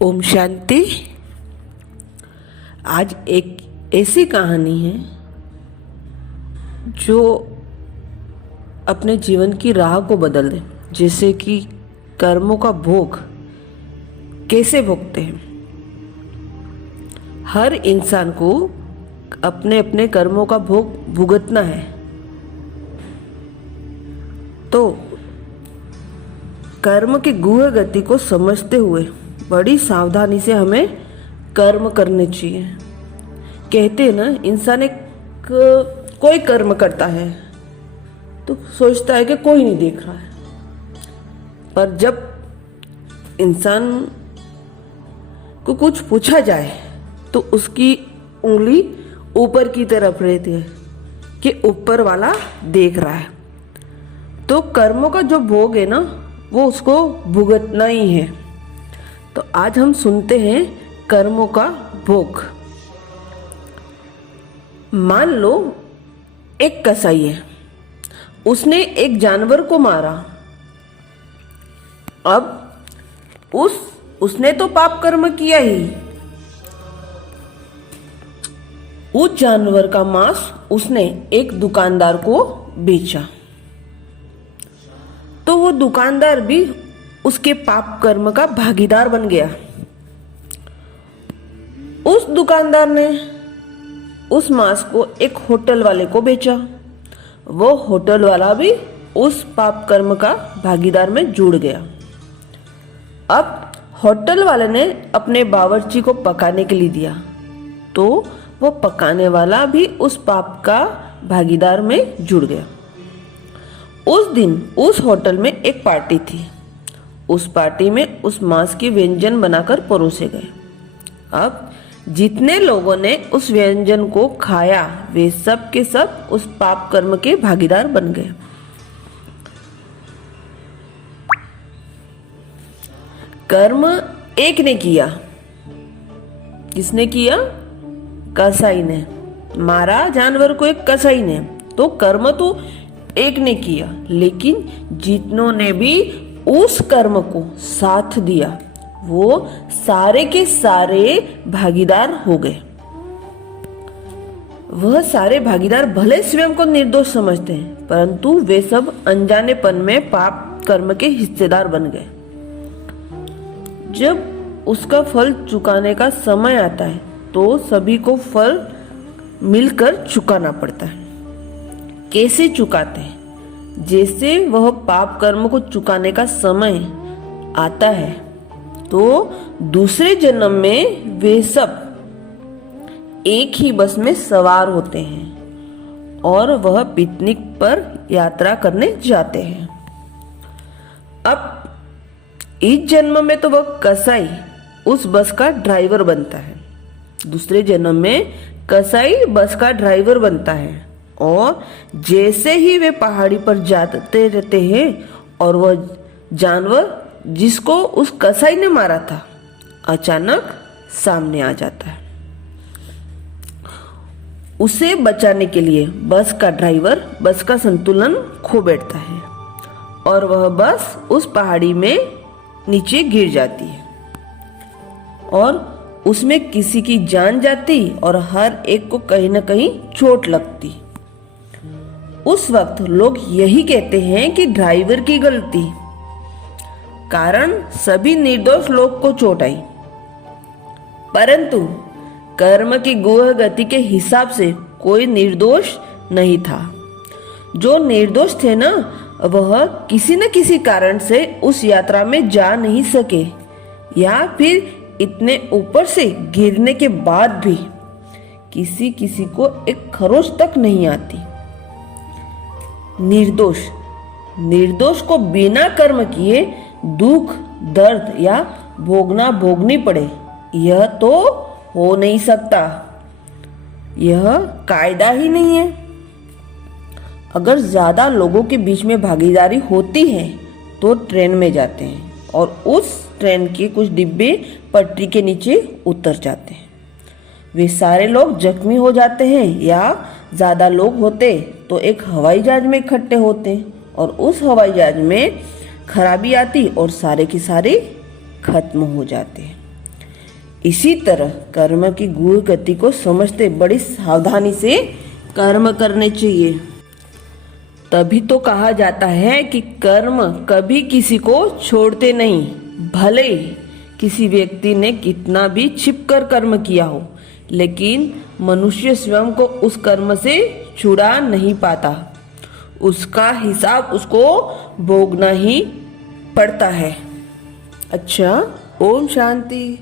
ओम शांति। आज एक ऐसी कहानी है जो अपने जीवन की राह को बदल दे। जैसे कि कर्मों का भोग कैसे भोगते हैं। हर इंसान को अपने अपने कर्मों का भोग भुगतना है। तो कर्म की गुह गति को समझते हुए बड़ी सावधानी से हमें कर्म करने चाहिए। कहते हैं ना, इंसान एक कोई कर्म करता है तो सोचता है कि कोई नहीं देख रहा है, पर जब इंसान को कुछ पूछा जाए तो उसकी उंगली ऊपर की तरफ रहती है कि ऊपर वाला देख रहा है। तो कर्मों का जो भोग है ना, वो उसको भुगतना ही है। तो आज हम सुनते हैं कर्मों का भोग। मान लो एक कसाई है, उसने एक जानवर को मारा। अब उसने तो पाप कर्म किया ही। उस जानवर का मांस उसने एक दुकानदार को बेचा, तो वो दुकानदार भी उसके पाप कर्म का भागीदार बन गया। उस दुकानदार ने उस मांस को एक होटल वाले को बेचा। वो होटल वाला भी उस पाप कर्म का भागीदार में जुड़ गया। अब होटल वाले ने अपने बावर्ची को पकाने के लिए दिया, तो वो पकाने वाला भी उस पाप का भागीदार में जुड़ गया। उस दिन उस होटल में एक पार्टी थी। उस पार्टी में उस मांस के व्यंजन बनाकर परोसे गए। अब जितने लोगों ने उस व्यंजन को खाया, वे सब के सब उस पाप कर्म के भागीदार बन गए। कर्म एक ने किया। किसने किया? कसाई ने मारा जानवर को, एक कसाई ने। तो कर्म तो एक ने किया, लेकिन जितनों ने भी उस कर्म को साथ दिया, वो सारे के सारे भागीदार हो गए। वह सारे भागीदार भले स्वयं को निर्दोष समझते हैं, परंतु वे सब अनजानेपन में पाप कर्म के हिस्सेदार बन गए। जब उसका फल चुकाने का समय आता है तो सभी को फल मिलकर चुकाना पड़ता है। कैसे चुकाते हैं? जैसे वह पाप कर्म को चुकाने का समय आता है तो दूसरे जन्म में वे सब एक ही बस में सवार होते हैं और वह पिकनिक पर यात्रा करने जाते हैं। अब इस जन्म में तो वह कसाई उस बस का ड्राइवर बनता है। दूसरे जन्म में कसाई बस का ड्राइवर बनता है, और जैसे ही वे पहाड़ी पर जाते रहते हैं और वह जानवर जिसको उस कसाई ने मारा था अचानक सामने आ जाता है। उसे बचाने के लिए बस का ड्राइवर बस का संतुलन खो बैठता है और वह बस उस पहाड़ी में नीचे गिर जाती है और उसमें किसी की जान जाती और हर एक को कहीं न कहीं चोट लगती। उस वक्त लोग यही कहते हैं कि ड्राइवर की गलती, कारण सभी निर्दोष लोग को चोट आई। परंतु कर्म की गुह गति के हिसाब से कोई निर्दोष नहीं था। जो निर्दोष थे ना, वह किसी न किसी कारण से उस यात्रा में जा नहीं सके, या फिर इतने ऊपर से गिरने के बाद भी किसी किसी को एक खरोच तक नहीं आती। निर्दोष को बिना कर्म किए दुख, दर्द या भोगनी पड़े, यह तो हो नहीं सकता। यह कायदा ही नहीं है। अगर ज्यादा लोगों के बीच में भागीदारी होती है तो ट्रेन में जाते हैं और उस ट्रेन के कुछ डिब्बे पटरी के नीचे उतर जाते हैं। वे सारे लोग जख्मी हो जाते हैं, या ज्यादा लोग होते तो एक हवाई जहाज में इकट्ठे होते और उस हवाई जहाज में खराबी आती और सारे के सारे खत्म हो जाते हैं। इसी तरह कर्म की गूढ़ गति को समझते बड़ी सावधानी से कर्म करने चाहिए। तभी तो कहा जाता है कि कर्म कभी किसी को छोड़ते नहीं, भले किसी व्यक्ति ने कितना भी छिपकर कर्म किया हो, लेकिन मनुष्य स्वयं को उस कर्म से छुड़ा नहीं पाता। उसका हिसाब उसको भोगना ही पड़ता है। अच्छा, ओम शांति।